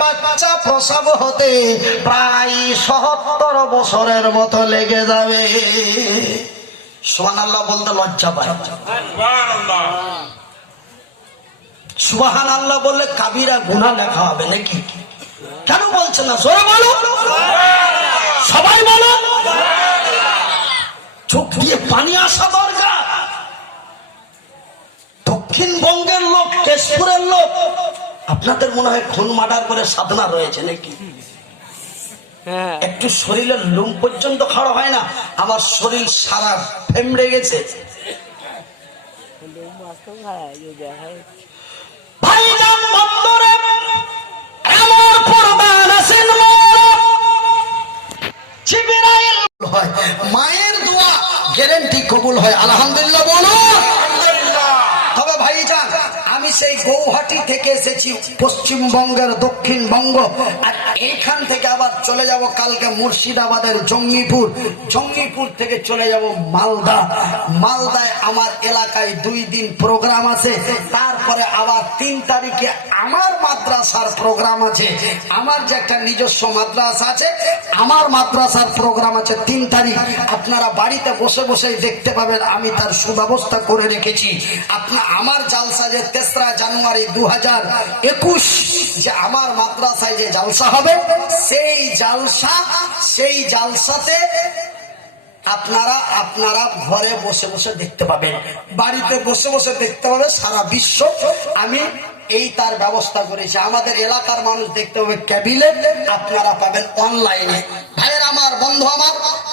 বাচ্চা প্রসব হতে প্রায় ৭০ বছরের মতো লেগে যাবে। সুবহানাল্লাহ বলতে লজ্জা পায়। সুবহানাল্লাহ বললে কাবিরা গুনাহ লেখা হবে নাকি? কেন বলছে না? জোরে বলো, সবাই বলো। চোখ দিয়ে পানি আসা দরকার। দক্ষিণবঙ্গের লোক, কেশপুরের লোক, আপনাদের মনে হয় খুন মার্ডার করে সাধনা রয়েছে নাকি? একটু শরীরের লোম পর্যন্ত খাড়া হয় না, আমার শরীর সারা ফেমড়ে গেছে। ভাইজান বন্দরে এমন প্রদান আছেন জিবরাইল হয়, মায়ের দোয়া গ্যারান্টি কবুল হয়। আলহামদুলিল্লাহ বলো। তবে ভাইজান আমি সেই গৌহাটি থেকে এসেছি পশ্চিমবঙ্গের দক্ষিণবঙ্গ, আর এইখান থেকে আবার চলে যাব কালকে মুর্শিদাবাদের জঙ্গিপুর, জঙ্গিপুর থেকে চলে যাব মালদা। মালদায় আমার এলাকায় 2 দিন প্রোগ্রাম আছে। তারপরে আবার 3 তারিখে আমার মাদ্রাসার প্রোগ্রাম আছে। আমার যে একটা নিজস্ব মাদ্রাসা আছে, আমার মাদ্রাসার প্রোগ্রাম আছে 3 তারিখ। আপনারা বাড়িতে বসে বসেই দেখতে পাবেন, আমি তার সুব্যবস্থা করে রেখেছি। আমার জালসা যে 3রা জানুয়ারি 2021 যে আমার মাদ্রাসায় যে জালসা হবে, সেই জালসাতে আপনারা ঘরে বসে বসে দেখতে পাবেন, বাড়িতে বসে বসে দেখতে পাবে সারা বিশ্ব। আমি এই তার ব্যবস্থা করেছি। আমাদের এলাকার মানুষ দেখতে পাবে কেবিলে, আপনারা পাবেন অনলাইনে। ভাইয়ের আমার, বন্ধু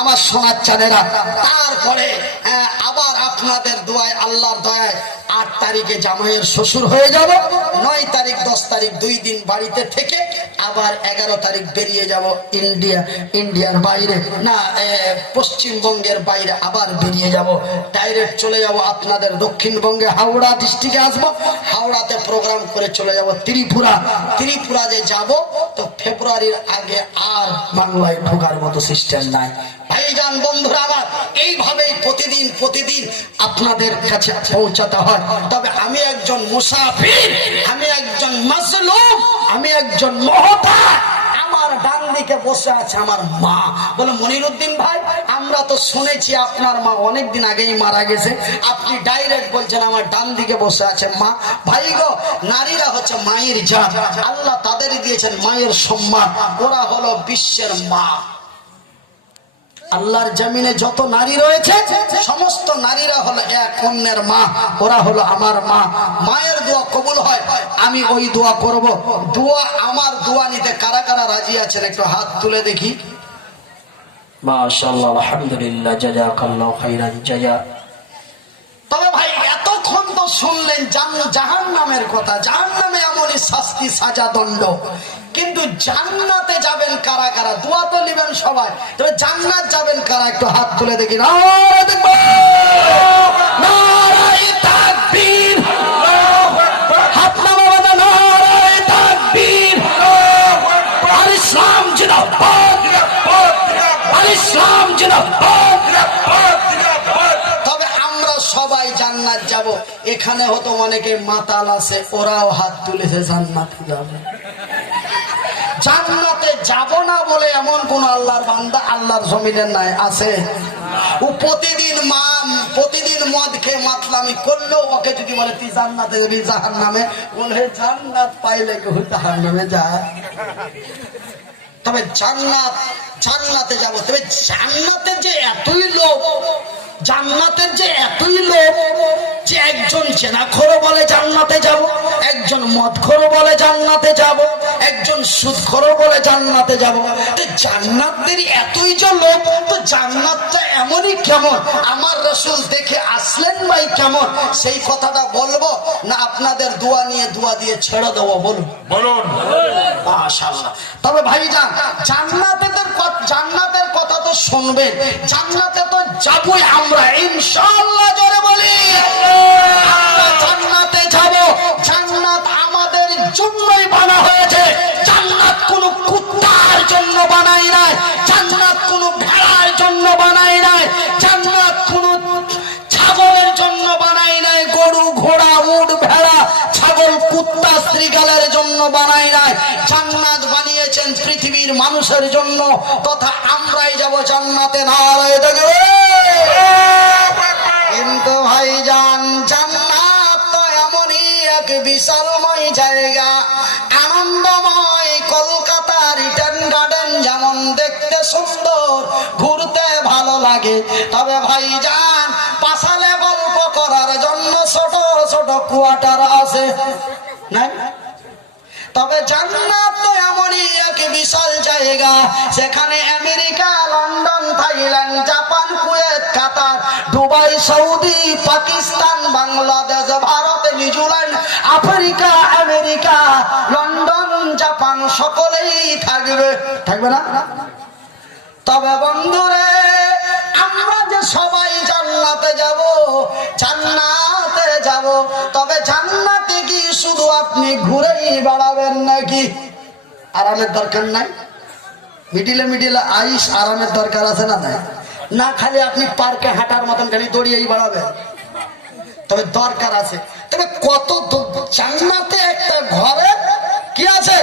আমার সোনার চাঁদেরা, তারপরে আবার আপনাদের দোয়ায়, আল্লাহর দয়ায় 8 তারিখে জামাইয়ের শ্বশুর হয়ে যাব। 9 তারিখ 10 তারিখ 2 দিন বাড়িতে থেকে আবার 11 তারিখ বেরিয়ে যাব ইন্ডিয়ার বাইরে, না পশ্চিমবঙ্গের বাইরে আবার বেরিয়ে যাব। ডাইরেক্ট চলে যাব আপনাদের দক্ষিণবঙ্গে, হাওড়া ডিস্ট্রিক্টে আসবো। হাওড়াতে প্রোগ্রাম করে চলে যাব ত্রিপুরা যে যাব, তো ফেব্রুয়ারির আগে আর বাংলায় ঢোকার মতো সিস্টেম নাই। ভাইজান বন্ধুরা আমার, এইভাবেই প্রতিদিন আপনাদের কাছে পৌঁছাতে হয়। তবে আমি একজন মুসাফির, আমি একজন মাজলুম, আমি একজন মহতাজ। আমার ডান দিকে বসে আছে আমার মা। বলে মনিরুদ্দিন ভাই, আমরা তো শুনেছি আপনার মা অনেকদিন আগেই মারা গেছে, আপনি ডাইরেক্ট বলছেন আমার ডান দিকে বসে আছে মা। ভাই গো, নারীরা হচ্ছে মায়ের জাত, আল্লাহ তাদেরই দিয়েছেন মায়ের সম্মান। ওরা হলো বিশ্বের মা। আল্লাহর জমিনে যত নারী রয়েছে, সমস্ত নারীরা হলো এক অন্যের মা। ওরা হলো আমার মা। মায়ের দোয়া কবুল হয়, আমি ওই দোয়া করব। আমার দোয়া নিতে কারা কারা রাজি আছেন একটু হাত তুলে দেখি। মাশাআল্লাহ, আলহামদুলিল্লাহ, জাযাকাল্লাহু খাইরান জাযা। তবে ভাই এতক্ষণ তো শুনলেন জাহান্নামের কথা। জাহান্নামে এমনই শাস্তি, সাজা, দণ্ড। কিন্তু জান্নাতে যাবেন কারা কারা? দোয়া তো নেবেন সবাই, তবে জান্নাত যাবেন কারা একটু হাত তুলে দেখি। নারায়ে তাকবীর, হাত নামাবেন। নারায়ে তাকবীর, আল ইসলাম জিন্দাবাদ, আল ইসলাম জিন্দাবাদ। তবে আমরা সবাই জান্নাত যাব। এখানে হয়তো অনেকে মাতাল আছে, ওরাও হাত তুলেছে জান্নাতে যাবে। জান্নাতে যাব না বলে এমন কোন আল্লাহর বান্দা আল্লাহর জমিনের নাই আছে? ও প্রতিদিন মদ খেয়ে মাতলামি করলেও ওকে যদি বলে তুই জান্নাতে যাবি, জাহান্নামে বলে জান্নাত পাইলে কেউ জাহান্নামে যায়। তবে জান্নাতে যাব। তবে জান্নাতের যে এতই লোক, যে একজন জেনাখোর বলে জান্নাতে যাব, একজন মদখোর বলে জান্নাতে যাব, একজন সুদখোর বলে জান্নাতে যাব। জান্নাতের এতই যে লোক, তো জান্নাতটা এমনই কেমন? আমার রাসূল দেখে আসলেন ভাই কেমন, সেই কথাটা বলবো না আপনাদের দোয়া দিয়ে ছেড়ে দেবো? বলুন মাশাআল্লাহ। তবে ভাইজান জান্নাতের কথা তো শুনবেন, জান্নাতে তো যাবই আমরা ইনশাআল্লাহ। জোরে বলি আমরা জান্নাতে যাব। জান্নাত আমাদের জন্যই বানা হয়েছে। জান্নাত কোনো কুত্তার জন্য বানাই নাই, জান্নাত কোনো ভেড়ার জন্য বানাই নাই, জান্নাত কোনো ছাগলের জন্য বানাই নাই, গরু, ঘোড়া, উট, ভেড়া, ছাগল, কুত্তা, শ্রীগালের জন্য বানাই নাই। জান্নাত দিয়েছেন পৃথিবীর মানুষের জন্য, তথা আমরাই যাব জান্নাতে। নারায়ে তাকবীর। কিন্তু ভাইজান, জান্নাত তো এমনই এক বিশালময় জায়গা, আনন্দময়। কলকাতার ইডেন গার্ডেন যেমন দেখতে সুন্দর, ঘুরতে ভালো লাগে, তবে ভাইজান পাশালে গল্প করার জন্য ছোট ছোট কোয়ার্টার আছে না? তবে জান্নাত তো এমনই এক বিশাল জায়গা, সেখানে America, London, Thailand, Japan, Kuwait, Qatar, Dubai, Saudi, Pakistan, Bangladesh, Bharat, New Zealand, Africa, America, London, Japan সকলেই থাকবে, থাকবে না? তবে বন্ধুরে, আমরা যে সবাই জান্নাতে যাব, জান্নাতে যাব, তবে জান্নাতে কি শুধু আপনি ঘুরেই বেড়াবেন নাকি? আরামের দরকার নাই? মিডিলে মিডিলে আইস আরামের দরকার আছে না? নাই না, খালি আপনি পার্কে হাঁটার মতন খালি দৌড়িয়েই বেড়াবেন? তবে দরকার আছে। তবে কত জান্নাতে একটা ঘরে কি আছে?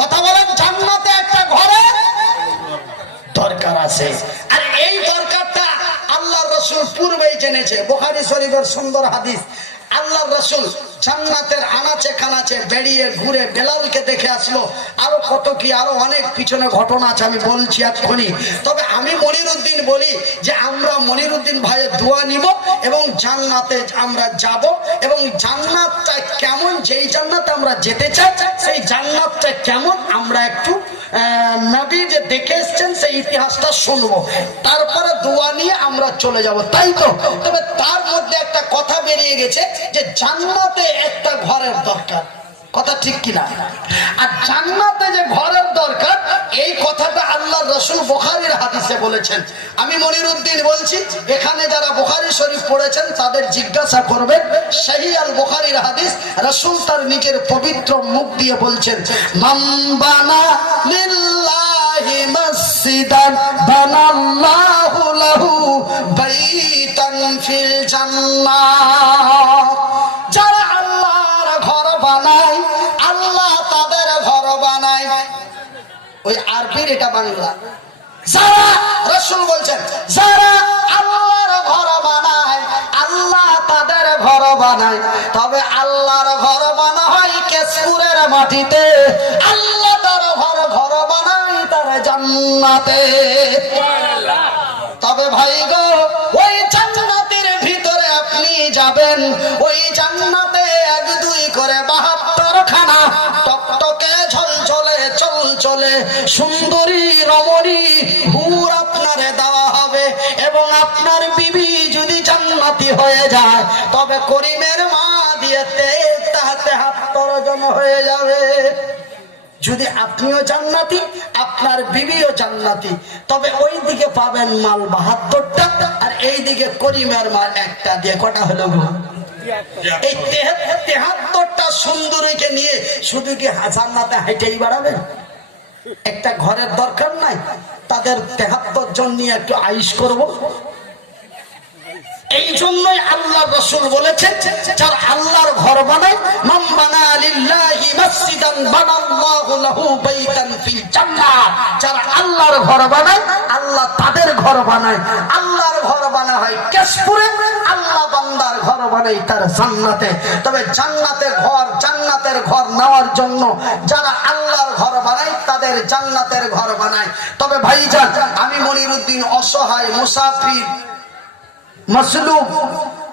কথা বলেন, জান্নাতে একটা ঘরে দরকার আছে। আর এই দরকারটা আল্লাহ রসুল পূর্বেই জেনেছে। বুখারী শরীফের সুন্দর হাদিস, আল্লাহ রসুল জান্নাতের আনাচে কানাচে বেরিয়ে ঘুরে বেলালকে দেখে আসলো। আরো কত কি, আরো অনেক পিছনে ঘটনা আছে, আমি বলছি এক্ষুনি। তবে আমি মনিরুদ্দিন বলি যে আমরা মনিরুদ্দিন ভাইয়ের দোয়া নিব এবং জান্নাতে আমরা যাব, এবং জান্নাতটা কেমন, যেই জান্নাতে আমরা যেতে চাই সেই জান্নাতটা কেমন আমরা একটু নবী যে দেখে এসছেন সেই ইতিহাসটা শুনবো, তারপরে দোয়া নিয়ে আমরা চলে যাব, তাই তো? তবে তার মধ্যে একটা কথা বেরিয়ে গেছে যে জান্নাতে একটা ঘরের দরকার, কথা ঠিক কিনা? আর জান্নাতে যে ঘরের দরকার, এই কথাটা আল্লাহ রসুল বুখারীর হাদিসে বলেছেন। আমি মনিরুদ্দিন বলছি, এখানে যারা বুখারী শরীফ পড়েছেন তাদের জিজ্ঞাসা করবেন, সহিহ আল বুখারীর হাদিস, রসুল তার নিজের পবিত্র মুখ দিয়ে বলছেন, মান বানা লিল্লাহি মাসজিদান বানাল্লাহু লাহু বাইতান ফিল জান্নাহ। যারা আল্লাহর ঘর বানায়, আল্লাহ তাদের ঘর বানায়। ওই আরবির এটা বাংলা। যারা, রাসূল বলছেন, যারা আল্লাহর ঘর বানায়, আল্লাহ তাদের ঘর বানায়। তবে আল্লাহর ঘর বানা হয় কেশপুরের মাটিতে, আল্লাহ তার ঘর বানায় তার জান্নাতে। তবে ভাই গো, ওই জান্নাতের ভিতরে আপনি যাবেন, ওই জান্নাতে 1 2 করে 72 খানা টকটকে ঝলঝলে চলচলে সুন্দরী রমণী হুর আপনারে দেওয়া হবে। এবং আপনার বিবি যদি জান্নাতি হয়ে যায়, তবে করিমের মা দিয়ে 73 জন হয়ে যাবে। যদি আপনিও জান্নাতি, আপনার বিবিও জান্নাতি, তবে ওই দিকে পাবেন মাল 72টা, আর এই দিকে করিমের মাল একটা দিয়ে কটা হলো? এই 73টা সুন্দরীকে নিয়ে শুধু কি জান্নাতে হাইটেই বাড়াবেন? একটা ঘরের দরকার নাই? তাদের 73 জন নিয়ে একটু আইশ করব। এই জন্যই আল্লাহ রসুল বলেছেন, যারা আল্লাহর ঘর বানায়, মান বানা লিল্লাহি মাসজিদান বানাল্লাহু লাহু বাইতান ফিল জান্নাহ। যারা আল্লাহর ঘর বানায়, আল্লাহ তাদের ঘর বানায়। আল্লাহর ঘর বানা হয় কেশপুরে, আল্লাহ বান্দার ঘর বানায় তার জান্নাতে। তবে জান্নাতের ঘর নেওয়ার জন্য যারা আল্লাহর ঘর বানায়, তাদের জান্নাতের ঘর বানায়। তবে ভাইজান, আমি মনিরুদ্দিন অসহায়, মুসাফির, মাসলুম,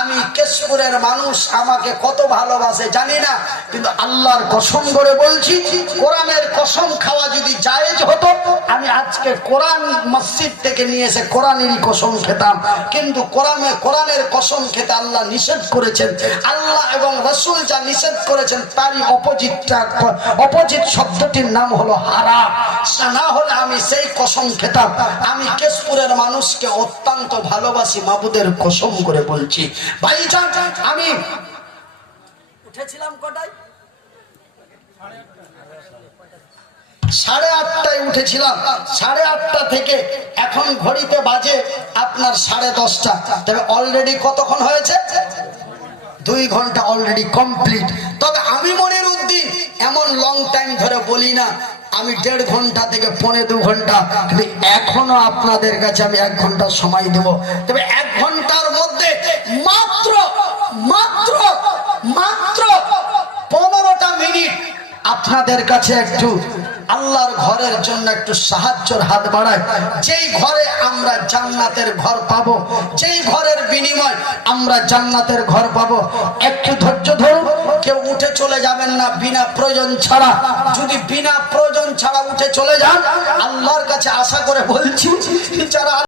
আমি কেশপুরের মানুষ, আমাকে কত ভালোবাসে জানি না, কিন্তু আল্লাহর কসম করে বলছি, কোরআনের কসম খাওয়া যদি জায়েজ হতো, আমি আজকে কোরআন মসজিদ থেকে নিয়ে এসে কোরআনেরই কসম খেতাম। কিন্তু কোরআনের কসম খেতে আল্লাহ নিষেধ করেছেন। আল্লাহ এবং রাসূল যা নিষেধ করেছেন তারই অপোজিট শব্দটির নাম হলো হারাম। না হলে আমি সেই কসম খেতাম। আমি কেশপুরের মানুষকে অত্যন্ত ভালোবাসি, মাবুদের কসম করে বলছি। ভাইজান, আমি উঠেছিলাম কটায়? 8:30টায় উঠেছিলাম। 8:30টা থেকে এখন ঘড়িতে বাজে আপনার 10:30টা। তবে অলরেডি কতক্ষণ হয়েছে? 2 ঘন্টা অলরেডি কমপ্লিট। তবে আমি মনিরুদ্দিন এমন লং টাইম ধরে বলি না, আমি 1.5 ঘন্টা থেকে 1.25 ঘন্টা, কিন্তু এখনো আপনাদের কাছে আমি 1 ঘন্টা সময় দেব। তবে 1 ঘন্টার মধ্যে মাত্র মাত্র মাত্র 15টা মিনিট আপনাদের কাছে একটু আল্লাহর ঘরের জন্য একটু সাহায্যের হাত বাড়ায়। যেই ঘরে আমরা জান্নাতের ঘর পাবো, যেই ঘরের বিনিময় আমরা জান্নাতের ঘর পাবো, একটু ধৈর্য ধরুন। কেউ উঠে চলে যাবেন না বিনা প্রয়োজন ছাড়া। যদি বিনা প্রয়োজন ছাড়া উঠে চলে যান, আল্লাহর কাছে আশা করে বলছি, যারা